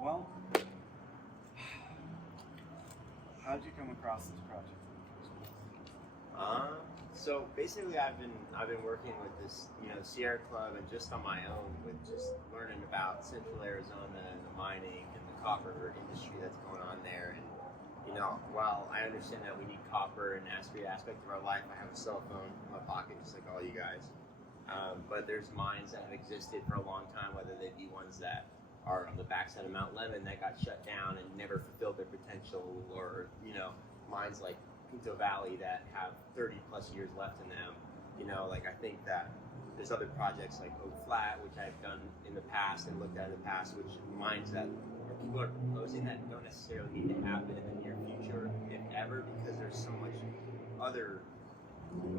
Well, how did you come across this project in the first place? So basically, I've been working with this, Sierra Club, and just on my own with just learning about Central Arizona and the mining and the copper industry that's going on there. And while I understand that we need copper in every aspect of our life, I have a cell phone in my pocket just like all you guys. But there's mines that have existed for a long time, whether they be ones that are on the backside of Mount Lemmon that got shut down and never fulfilled their potential, or mines like Pinto Valley that have 30 plus years left in them. I think that there's other projects like Oak Flat, which I've done in the past and looked at in the past, which mines that people are proposing that don't necessarily need to happen in the near future, if ever, because there's so much other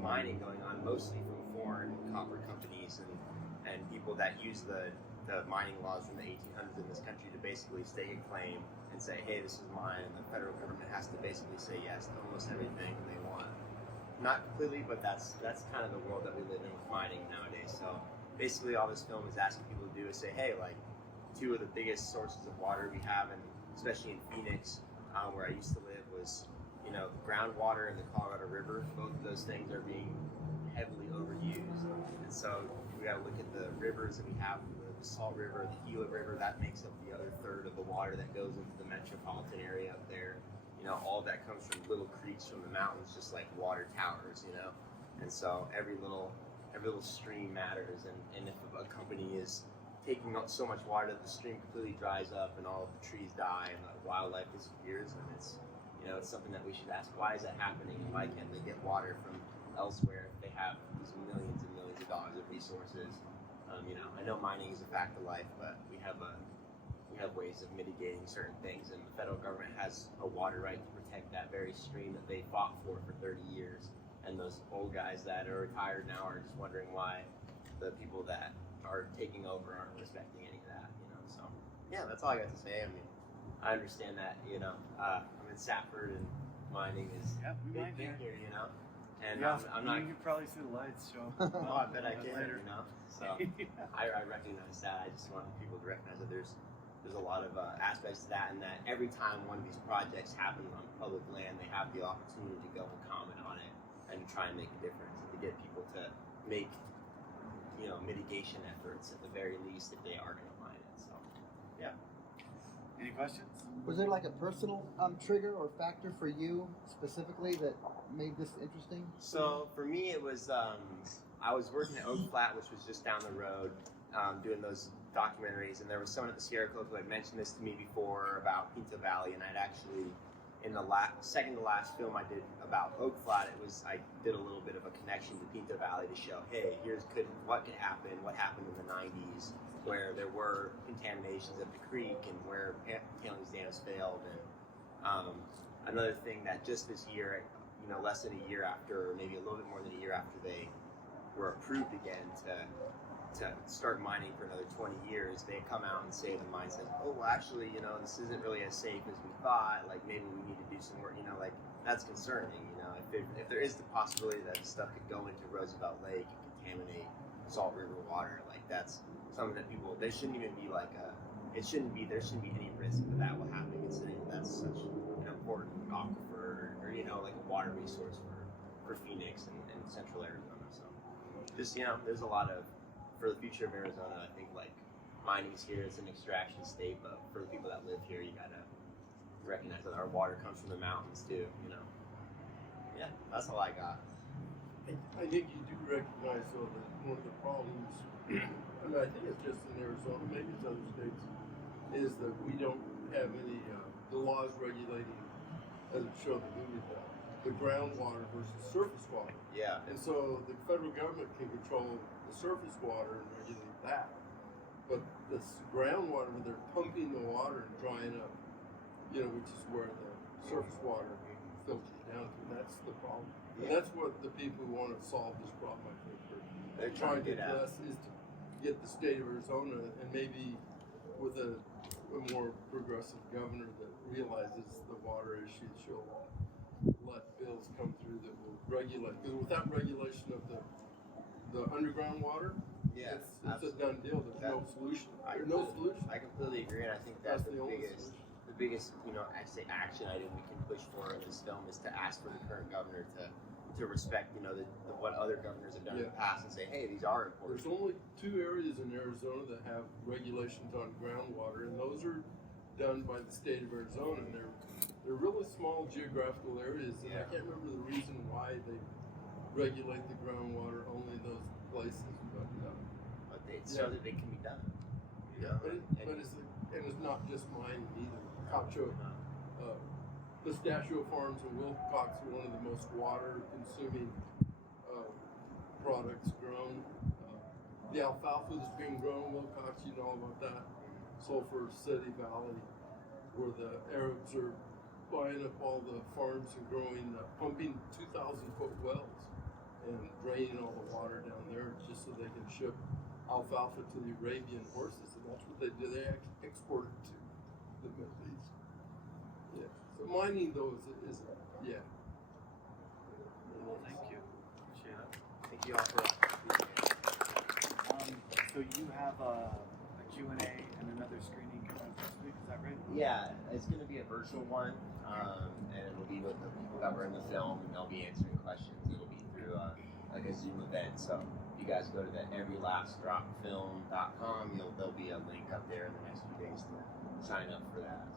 mining going on, mostly from foreign copper companies and people that use the mining laws from the 1800s in this country to basically stake a claim and say, hey, this is mine, and the federal government has to basically say yes to almost everything they want. Not completely, but that's kind of the world that we live in with mining nowadays. So basically all this film is asking people to do is say, hey, like, two of the biggest sources of water we have, and especially in Phoenix, where I used to live, was groundwater and the Colorado River. Both of those things are being heavily overused, and so we got to look at the rivers that we have. The Salt River, the Gila River, that makes up the other third of the water that goes into the metropolitan area up there. All of that comes from little creeks from the mountains, just like water towers, And so every little stream matters, and if a company is taking up so much water that the stream completely dries up and all of the trees die and the wildlife disappears, and it's something that we should ask, why is that happening, and why can't they get water from elsewhere if they have these millions and millions of dollars of resources? I know mining is a fact of life, but we have ways of mitigating certain things, and the federal government has a water right to protect that very stream that they fought for 30 years. And those old guys that are retired now are just wondering why the people that are taking over aren't respecting any of that. So yeah, that's all I got to say. I mean, I understand that. I'm in Safford, and mining is a big thing here. And I'm not. You can probably see the lights show. Oh, I bet I can. So I recognize that. I just want people to recognize that there's a lot of aspects to that, and that every time one of these projects happen on public land, they have the opportunity to go and comment on it and try and make a difference, and to get people to make mitigation efforts at the very least if they are going to mine it. So yeah. Any questions? Was there like a personal trigger or factor for you specifically that made this interesting? So for me, it was I was working at Oak Flat, which was just down the road, doing those documentaries, and there was someone at the Sierra Club who had mentioned this to me before about Pinto Valley, and I'd actually, in the second to last film I did about Oak Flat, I did a little bit of a connection to Pinto Valley to show, hey, what could happen, what happened in the 90s, where there were contaminations at the creek and where tailings dams failed. And another thing that just this year, less than a year after, or maybe a little bit more than a year after they were approved again to start mining for another 20 years, they come out and say, the mine says, oh, well, actually, this isn't really as safe as we thought, like maybe we need to do some work, like that's concerning, if there is the possibility that stuff could go into Roosevelt Lake and contaminate Salt River water, like that's something that there shouldn't even be there shouldn't be any risk that will happen, considering that's such an important aquifer, or like a water resource for Phoenix and Central Arizona. So just, there's a lot of, for the future of Arizona, I think like mining's here, it's an extraction state, but for the people that live here, you gotta recognize that our water comes from the mountains too, Yeah, that's all I got. I think you do recognize, though, that one of the problems, and I think it's just in Arizona, maybe it's other states, is that we don't have any, the laws regulating, as it showed the movie, the groundwater versus surface water. Yeah. And so the federal government can control the surface water and regulate that. But this groundwater, where they're pumping the water and drying up, which is where the surface water filters down to, that's the problem. Yeah. And that's what the people who want to solve this problem, I think, are trying to address, is to get the state of Arizona, and maybe with a more progressive governor that realizes the water issue, she'll let bills come through that will regulate. Because without regulation of the underground water, yeah, it's it's a done deal. There's no solution. There's no solution. I completely agree, and I think that's the only biggest, solution. the biggest, I say action item we can push for in this film is to ask for the current governor to respect, what other governors have done in the past and say, hey, these are important. There's only 2 areas in Arizona that have regulations on groundwater, and those are done by the state of Arizona, and they're really small geographical areas, and I can't remember the reason why they regulate the groundwater only in those places, but so that they can be done. But it's not just mining either. Cacho, pistachio farms in Wilcox are one of the most water-consuming products grown. The alfalfa that's being grown in Wilcox, you know about that. Sulphur City Valley, where the Arabs are buying up all the farms and pumping 2,000-foot wells and draining all the water down there just so they can ship alfalfa to the Arabian horses, and that's what they do. They export it to the Middle East. Yeah. So mining, though, is Well, thank you. Appreciate it. Thank you all for So you have a Q&A and another screening coming up this week, is that right? Yeah, it's going to be a virtual one, and it'll be with the people that were in the film, and they'll be answering questions. It'll be through like a Zoom event. So if you guys go to the everylastdropfilm.com, there'll be a link up there in the next few days to sign up for that.